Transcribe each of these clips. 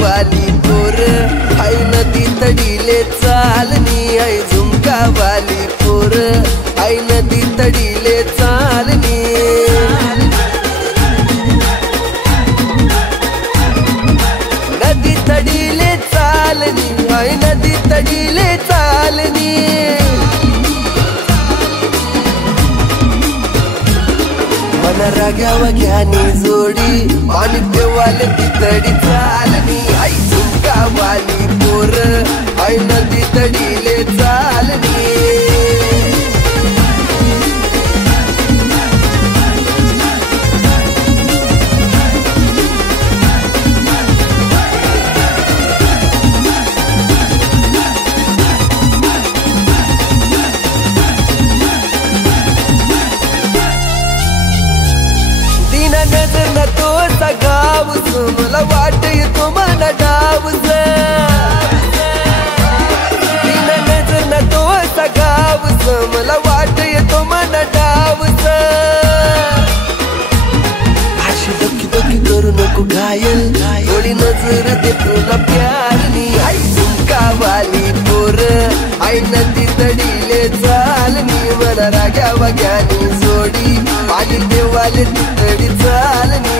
वाली पोर हाय नदी तडीले चालनी हाय झुमका वाली पोर हाय नदी तडीले चालनी नदी तडीले चालनी हाय नदी तडीले चालनी मन राग्या वग्यानी जोडी पाणी देवाले तितडी चालनी आई झुमका वाली पोर आई नदी तडीले चालनी नजर न तो सगावस मला वाट येतो मन डावस तीन नजर न तो सगावस मला वाट येतो मन डावस अशी दुखी दुखी करू नको घायल थोडी नजर दे तुला प्यारनी आई झुमका वाली पोर आई नदी तडीले चालनी मन राग्या वग्यानी जोडी पाणी देवाले तितडी चालनी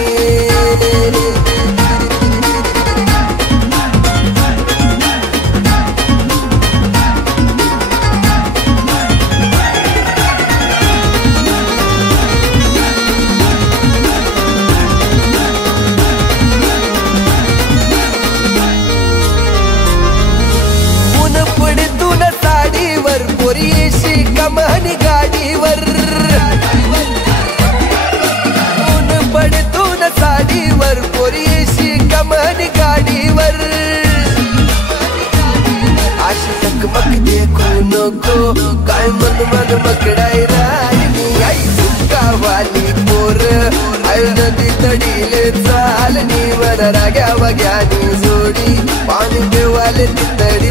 ऊन पडतून साडीवर पोरीशी कमानी गाडीवर पडतून साडीवर पोरीशी कमानी गाडीवर अशी टकमक देखू नको काय मन मन मकडाई राहिली आई झुमका वाली पोर आई नदी तडीले चालनी मन राग्या वग्यानी जोडी पाणी देवाले तितडी